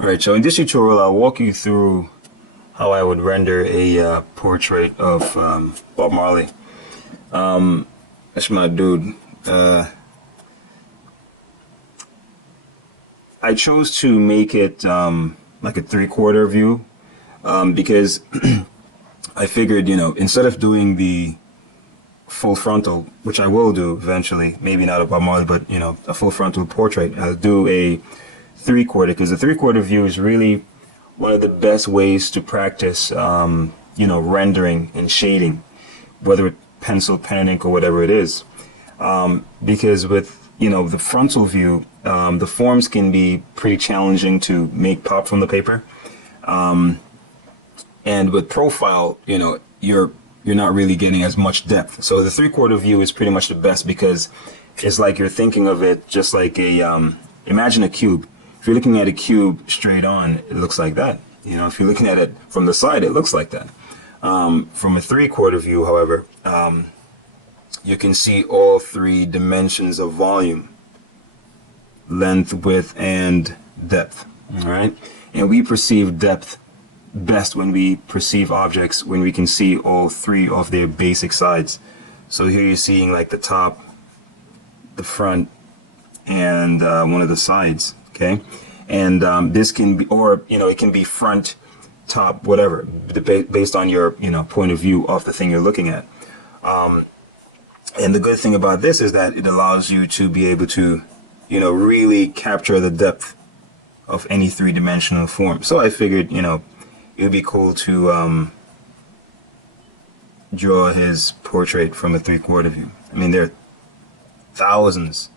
Alright, so in this tutorial I'll walk you through how I would render a portrait of Bob Marley. That's my dude. I chose to make it like a three-quarter view because I figured, instead of doing the full frontal, which I will do eventually, maybe not a Bob Marley, but a full frontal portrait, I'll do a three-quarter because the three-quarter view is really one of the best ways to practice, rendering and shading, whether with pencil, pen, and ink, or whatever it is. Because with the frontal view, the forms can be pretty challenging to make pop from the paper, and with profile, you're not really getting as much depth. So the three-quarter view is pretty much the best because it's like you're thinking of it just like imagine a cube. If you're looking at a cube straight on, it looks like that. If you're looking at it from the side, it looks like that. From a three-quarter view, however, you can see all three dimensions of volume: length, width, and depth. All right, and we perceive depth best when we perceive objects when we can see all three of their basic sides. So here you're seeing like the top, the front, and one of the sides. Okay, and this can be, or it can be front, top, whatever, based on your point of view of the thing you're looking at. And the good thing about this is that it allows you to be able to really capture the depth of any three-dimensional form. So I figured it would be cool to draw his portrait from a three-quarter view. I mean, there are thousands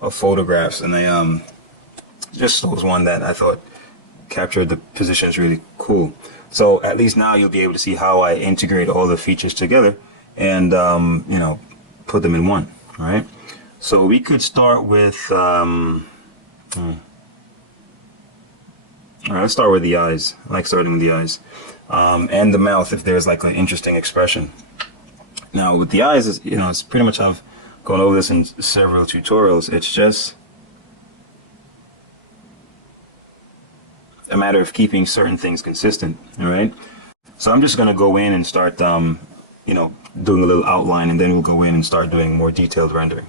of photographs, and I just was one that I thought captured the positions really cool. So at least now you'll be able to see how I integrate all the features together and put them in one. All right, so we could start with all right, let's start with the eyes. I like starting with the eyes and the mouth if there's like an interesting expression. Now with the eyes, it's pretty much, I've gone over this in several tutorials. It's just a matter of keeping certain things consistent. All right, so I'm just gonna go in and start doing a little outline, and then we'll go in and start doing more detailed rendering.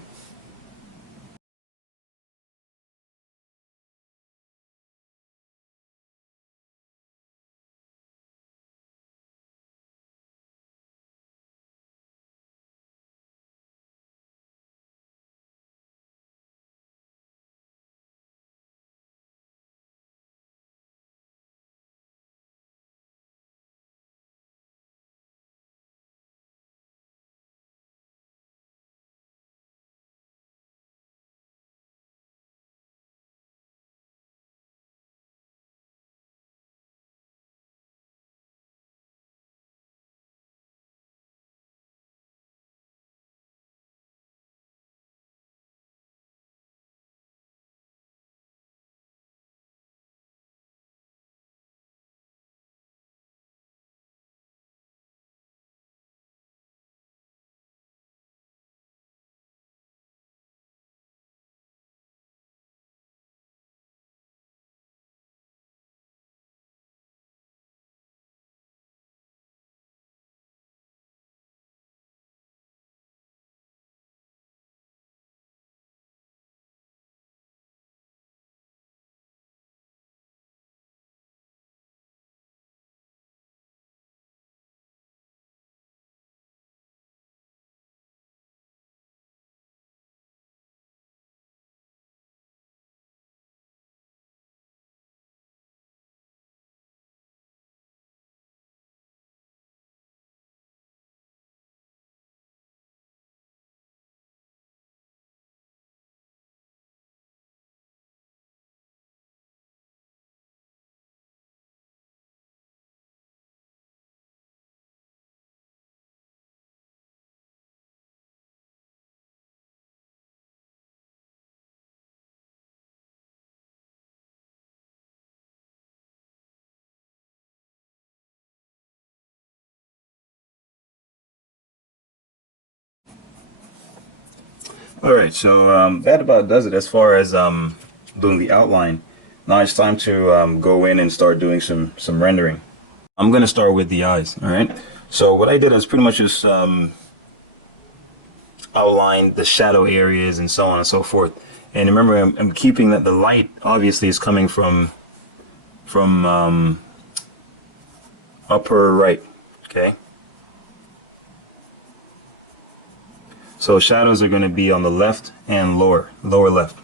All right, so that about does it as far as doing the outline. Now it's time to go in and start doing some rendering. I'm gonna start with the eyes. All right. So what I did is pretty much just outline the shadow areas and so on and so forth. And remember, I'm keeping that the light obviously is coming from upper right. Okay. So shadows are going to be on the left and lower left.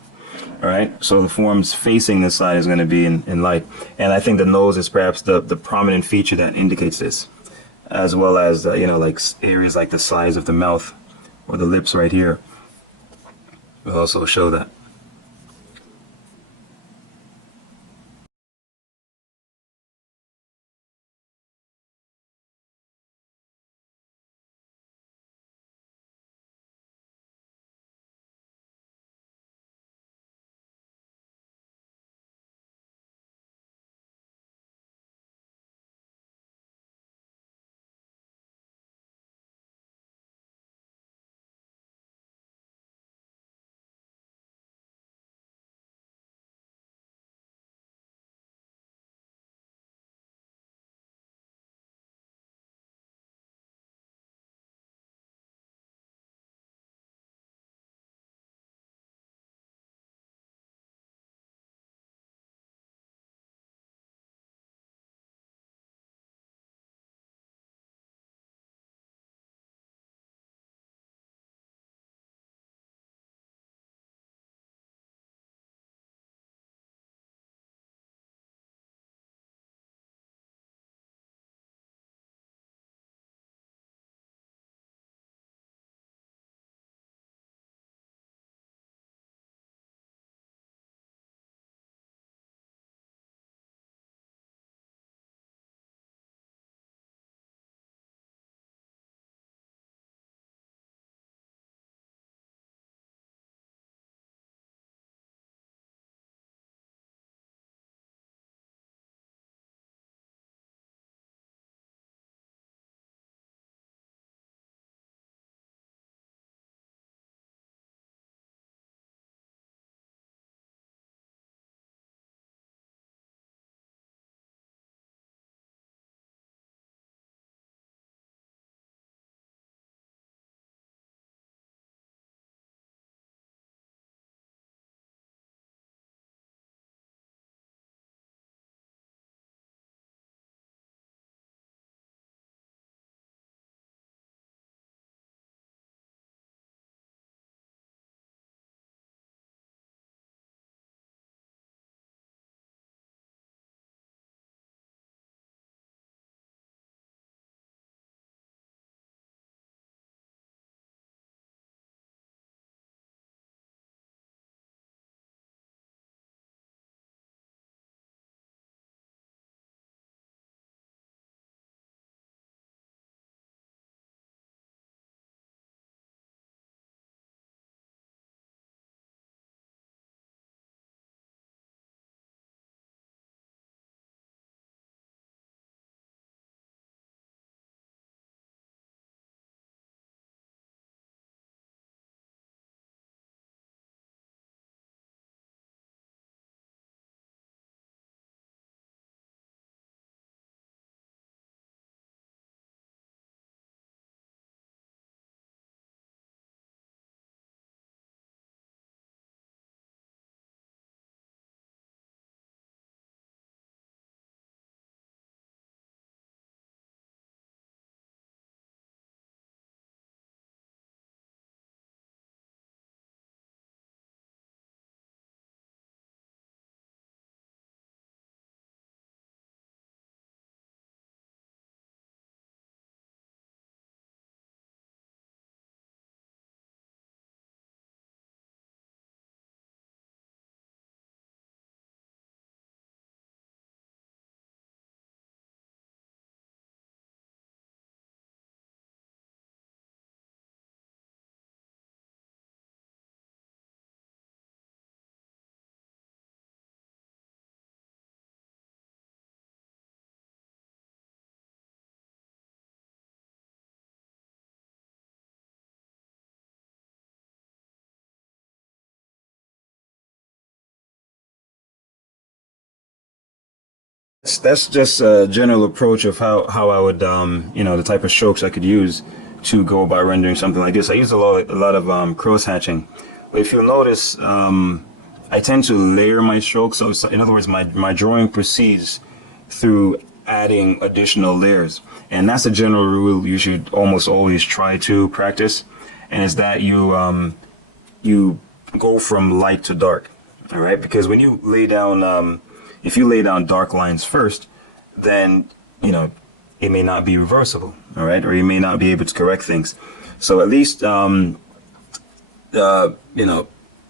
All right. So the forms facing this side is going to be in light. And I think the nose is perhaps the prominent feature that indicates this, as well as, like areas like the size of the mouth or the lips right here will also show that. that's just a general approach of how I would the type of strokes I could use to go about rendering something like this. I use a lot of cross hatching, but if you'll notice, I tend to layer my strokes. So in other words, my drawing proceeds through adding additional layers, and that's a general rule you should almost always try to practice, and is that you go from light to dark. All right, because when you lay down if you lay down dark lines first, then it may not be reversible, all right, or you may not be able to correct things. So at least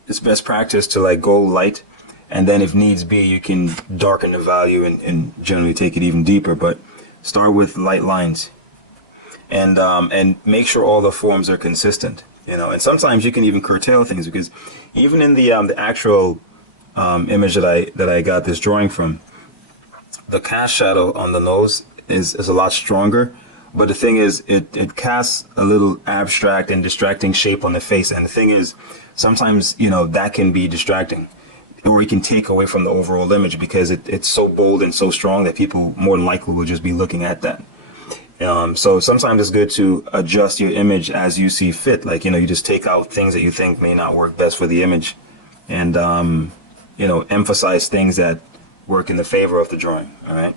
it's best practice to like go light, and then if needs be, you can darken the value and generally take it even deeper. But start with light lines, and make sure all the forms are consistent. And sometimes you can even curtail things, because even in the actual image that I got this drawing from, the cast shadow on the nose is a lot stronger, but the thing is it casts a little abstract and distracting shape on the face, and the thing is sometimes that can be distracting, or it can take away from the overall image, because it's so bold and so strong that people more than likely will just be looking at that. So sometimes it's good to adjust your image as you see fit, like you just take out things that you think may not work best for the image, and emphasize things that work in the favor of the drawing. All right.